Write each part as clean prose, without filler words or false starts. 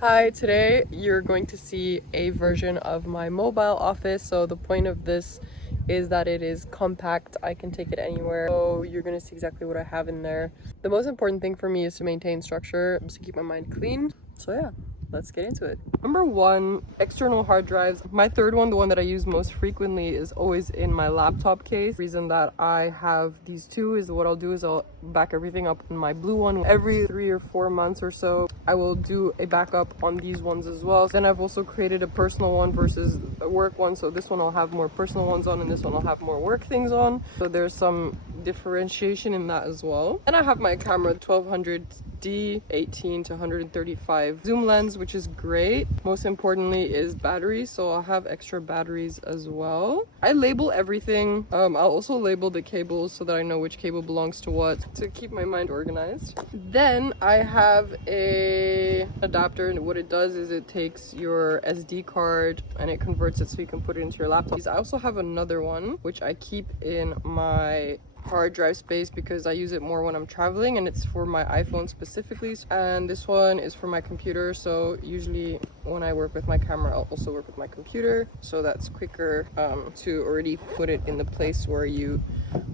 Hi, today you're going to see a version of my mobile office. So the point of this is that it is compact. I can take it anywhere. So you're going to see exactly what I have in there. The most important thing for me is to maintain structure, just to keep my mind clean. So yeah, let's get into it. Number one, external hard drives. My third one, the one that I use most frequently, is always in my laptop case. The reason that I have these two is what I'll do is I'll back everything up in my blue one. Every 3 or 4 months or so, I will do a backup on these ones as well. Then I've also created a personal one versus a work one. So this one I'll have more personal ones on and this one I'll have more work things on. So there's some differentiation in that as well. And I have my camera 1200D 18 to 135 zoom lens, which is great. Most importantly is batteries, so I'll have extra batteries as well. I label everything. I'll also label the cables so that I know which cable belongs to what, to keep my mind organized. Then I have a adapter, and what it does is it takes your SD card and it converts it so you can put it into your laptop. I also have another one which I keep in my hard drive space because I use it more when I'm traveling, and it's for my iPhone specifically. And this one is for my computer, so usually when I work with my camera I'll also work with my computer, so that's quicker to already put it in the place where you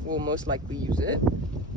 will most likely use it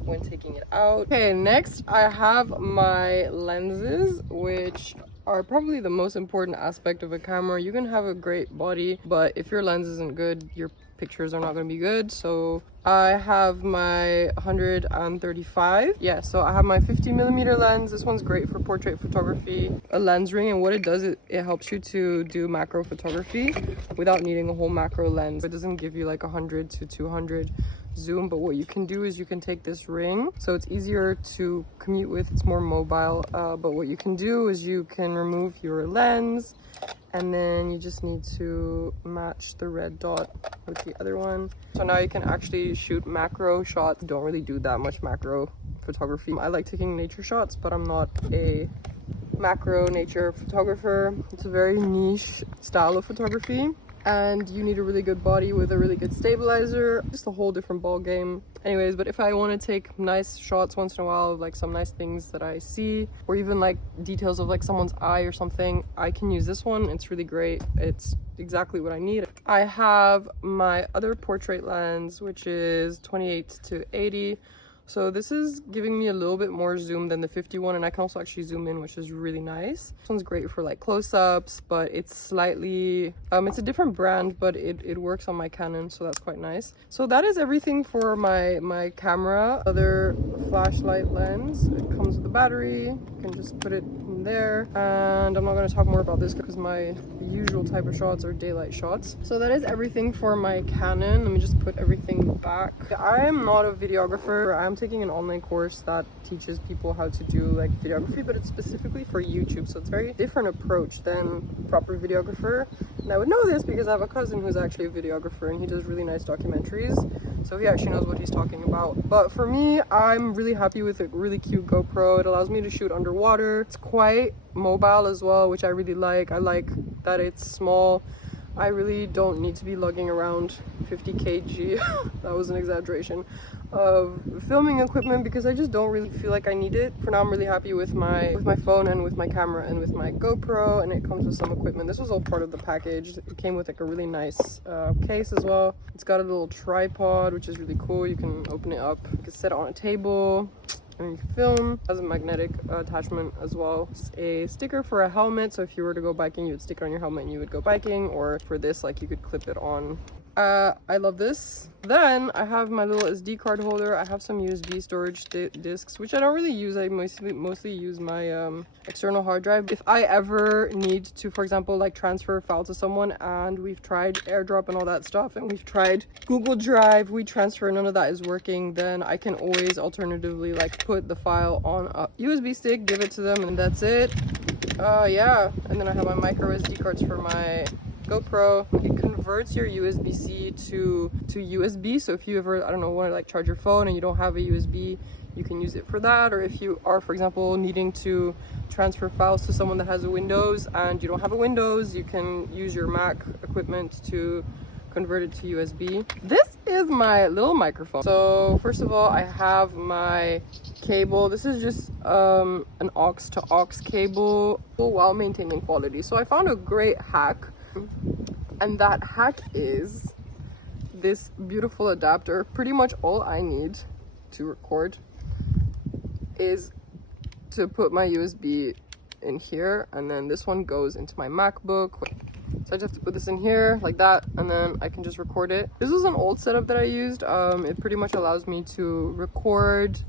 when taking it out. Okay, next I have my lenses, which are probably the most important aspect of a camera. You can have a great body, but if your lens isn't good, your pictures are not going to be good. So I have my 135. Yeah, so I have my 50mm lens. This one's great for portrait photography. A lens ring, and what it does, it helps you to do macro photography without needing a whole macro lens. It doesn't give you like 100 to 200 zoom, but what you can do is you can take this ring, so it's easier to commute with, it's more mobile, but what you can do is you can remove your lens, and then you just need to match the red dot with the other one. So now you can actually shoot macro shots. Don't really do that much macro photography. I like taking nature shots, but I'm not a macro nature photographer. It's a very niche style of photography, and you need a really good body with a really good stabilizer. Just a whole different ball game. Anyways, but if I want to take nice shots once in a while, like some nice things that I see, or even like details of like someone's eye or something, I can use this one. It's really great. It's exactly what I need. I have my other portrait lens, which is 28 to 80. So this is giving me a little bit more zoom than the 51, and I can also actually zoom in, which is really nice. This one's great for like close-ups, but it's slightly, it's a different brand, but it works on my Canon, so that's quite nice. So that is everything for my camera. Other flashlight lens, it comes with a battery. You can just put it in there, and I'm not going to talk more about this because my usual type of shots are daylight shots. So that is everything for my Canon. Let me just put everything back. I am not a videographer. I'm taking an online course that teaches people how to do like videography, but it's specifically for YouTube, so it's a very different approach than proper videographer. And I would know this because I have a cousin who's actually a videographer, and he does really nice documentaries, so he actually knows what he's talking about. But for me, I'm really happy with a really cute GoPro. It allows me to shoot underwater. It's quite mobile as well, which I really like. I like that it's small. I really don't need to be lugging around 50 kg that was an exaggeration of filming equipment, because I just don't really feel like I need it. For now, I'm really happy with my phone and with my camera and with my GoPro, and it comes with some equipment. This was all part of the package. It came with like a really nice case as well. It's got a little tripod, which is really cool. You can open it up, you can set it on a table and you can film. It has a magnetic attachment as well. It's a sticker for a helmet, so if you were to go biking, you would stick it on your helmet and you would go biking, or for this, like, you could clip it on. I love this. Then I have my little SD card holder. I have some USB storage discs, which I don't really use. I mostly use my external hard drive. If I ever need to, for example, like transfer a file to someone, and we've tried AirDrop and all that stuff, and we've tried Google Drive, WeTransfer, none of that is working, then I can always alternatively like put the file on a USB stick, give it to them, and that's it. Yeah, and then I have my micro SD cards for my GoPro. It converts your USB-C to USB, so if you ever, I don't know, want to like charge your phone and you don't have a USB, you can use it for that. Or if you are, for example, needing to transfer files to someone that has a Windows and you don't have a Windows, you can use your Mac equipment to convert it to USB. This is my little microphone. So first of all, I have my cable. This is just an aux to aux cable while maintaining quality. So I found a great hack, and that hack is this beautiful adapter. Pretty much all I need to record is to put my USB in here, and then this one goes into my MacBook. So I just have to put this in here like that, and then I can just record it. This was an old setup that I used. It pretty much allows me to record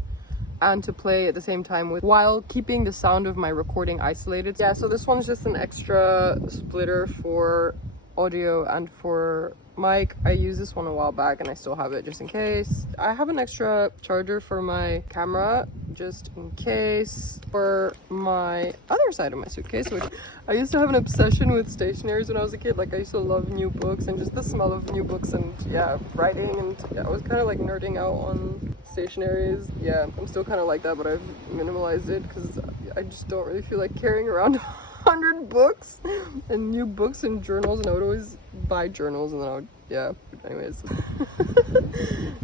and to play at the same time while keeping the sound of my recording isolated. Yeah, so this one's just an extra splitter for audio and for mic. I used this one a while back and I still have it just in case. I have an extra charger for my camera just in case. For my other side of my suitcase, which I used to have an obsession with stationaries when I was a kid. Like I used to love new books and just the smell of new books and yeah, writing, and yeah, I was kind of like nerding out on stationaries. Yeah, I'm still kind of like that, but I've minimalized it because I just don't really feel like carrying around 100 books and new books and journals, and I would always buy journals and then I would, yeah, anyways.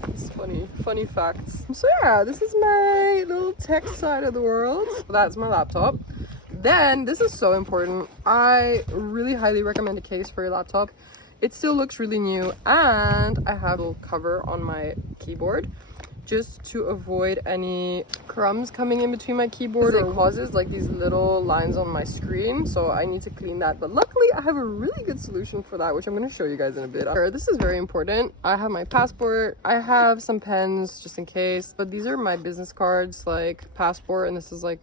It's funny facts. So yeah, this is my little tech side of the world. That's my laptop. Then this is so important. I really highly recommend a case for your laptop. It still looks really new, and I have a little cover on my keyboard just to avoid any crumbs coming in between my keyboard. It causes like these little lines on my screen, so I need to clean that. But luckily I have a really good solution for that, which I'm going to show you guys in a bit. This is very important. I have my passport. I have some pens just in case, but these are my business cards, like passport, and this is like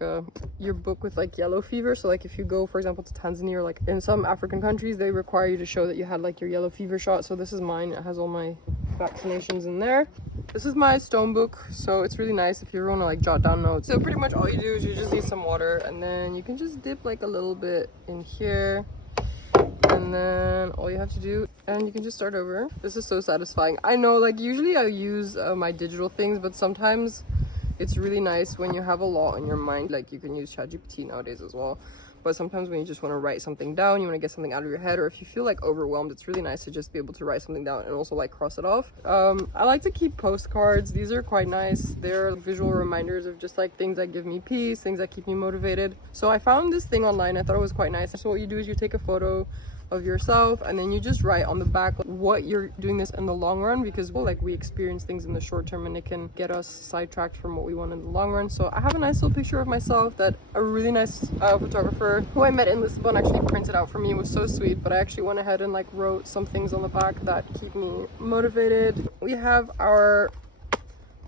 your book with like yellow fever. So like if you go, for example, to Tanzania, or like in some African countries, they require you to show that you had like your yellow fever shot. So this is mine. It has all my vaccinations in there. This is my stone book, so it's really nice if you want to like jot down notes. So pretty much all you do is you just need some water, and then you can just dip like a little bit in here, and then all you have to do, and you can just start over. This is so satisfying. I know, like usually I use my digital things, but sometimes it's really nice when you have a lot on your mind. Like you can use ChatGPT nowadays as well. But sometimes when you just want to write something down, you want to get something out of your head, or if you feel like overwhelmed, it's really nice to just be able to write something down and also like cross it off. I like to keep postcards. These are quite nice. They're visual reminders of just like things that give me peace, things that keep me motivated. So I found this thing online. I thought it was quite nice. So what you do is you take a photo of yourself, and then you just write on the back what you're doing this in the long run, because well, like we experience things in the short term and it can get us sidetracked from what we want in the long run. So I have a nice little picture of myself that a really nice photographer who I met in Lisbon actually printed out for me. It was so sweet, but I actually went ahead and like wrote some things on the back that keep me motivated. We have our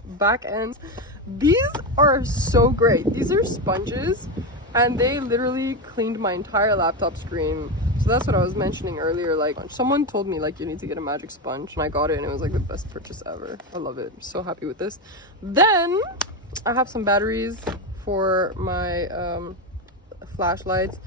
back ends. These are so great. These are sponges, and they literally cleaned my entire laptop screen. So that's what I was mentioning earlier. Like someone told me like you need to get a magic sponge, and I got it and it was like the best purchase ever. I love it. I'm so happy with this. Then I have some batteries for my flashlights.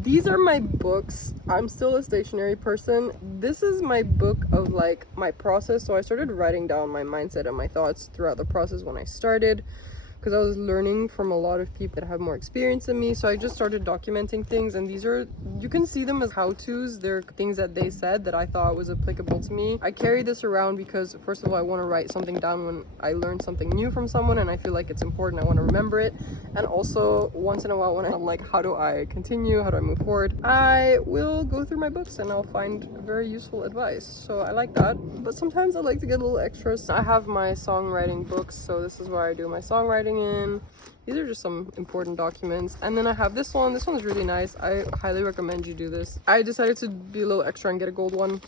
These are my books. I'm still a stationary person. This is my book of like my process. So I started writing down my mindset and my thoughts throughout the process when I started, because I was learning from a lot of people that have more experience than me. So I just started documenting things, and these are, you can see them as how-tos. They're things that they said that I thought was applicable to me. I carry this around because first of all, I want to write something down when I learn something new from someone and I feel like it's important. I want to remember it. And also once in a while when I'm like, how do I continue? How do I move forward? I will go through my books and I'll find very useful advice. So I like that. But sometimes I like to get a little extras. I have my songwriting books. So this is where I do my songwriting in. These are just some important documents. And then I have this one. This one's really nice. I highly recommend you do this. I decided to be a little extra and get a gold one.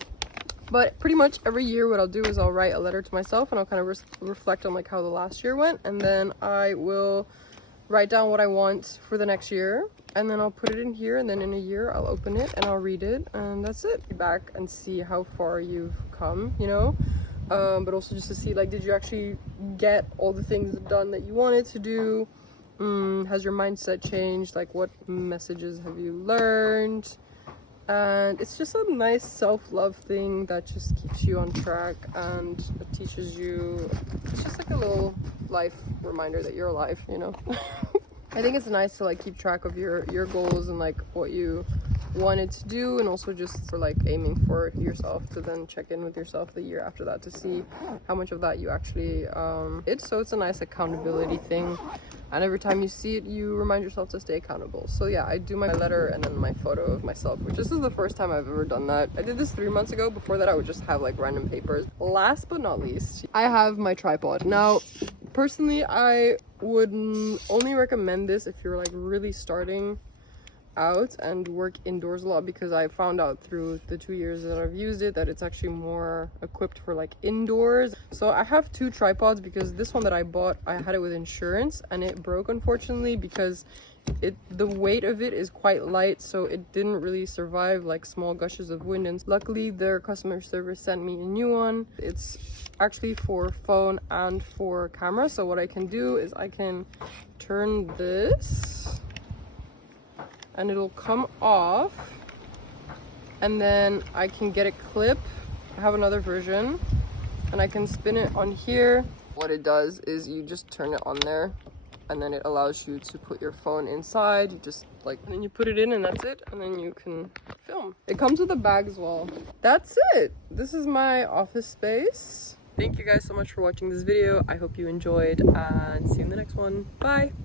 But pretty much every year what I'll do is I'll write a letter to myself, and I'll kind of reflect on like how the last year went, and then I will write down what I want for the next year, and then I'll put it in here, and then in a year I'll open it and I'll read it, and that's it. Be back and see how far you've come, you know. But also just to see like, did you actually get all the things done that you wanted to do? Has your mindset changed? Like, what messages have you learned? And it's just a nice self-love thing that just keeps you on track, and it teaches you, it's just like a little life reminder that you're alive, you know. I think it's nice to like keep track of your goals and like what you wanted to do, and also just for like aiming for yourself to then check in with yourself the year after that to see how much of that you actually did. So it's a nice accountability thing, and every time you see it you remind yourself to stay accountable. So yeah, I do my letter and then my photo of myself, which this is the first time I've ever done that. I did this 3 months ago. Before that I would just have like random papers. Last but not least, I have my tripod. Now personally I would only recommend this if you're like really starting out and work indoors a lot, because I found out through the 2 years that I've used it that it's actually more equipped for like indoors. So I have 2 tripods, because this one that I bought, I had it with insurance and it broke unfortunately, because the weight of it is quite light, so it didn't really survive like small gushes of wind. And luckily their customer service sent me a new one. It's actually for phone and for camera. So what I can do is I can turn this and it'll come off, and then I can get a clip. I have another version and I can spin it on here. What it does is you just turn it on there, and then it allows you to put your phone inside. You just like, and then you put it in and that's it, and then you can film. It comes with a bag as well. That's it. This is my office space. Thank you guys so much for watching this video. I hope you enjoyed, and see you in the next one. Bye.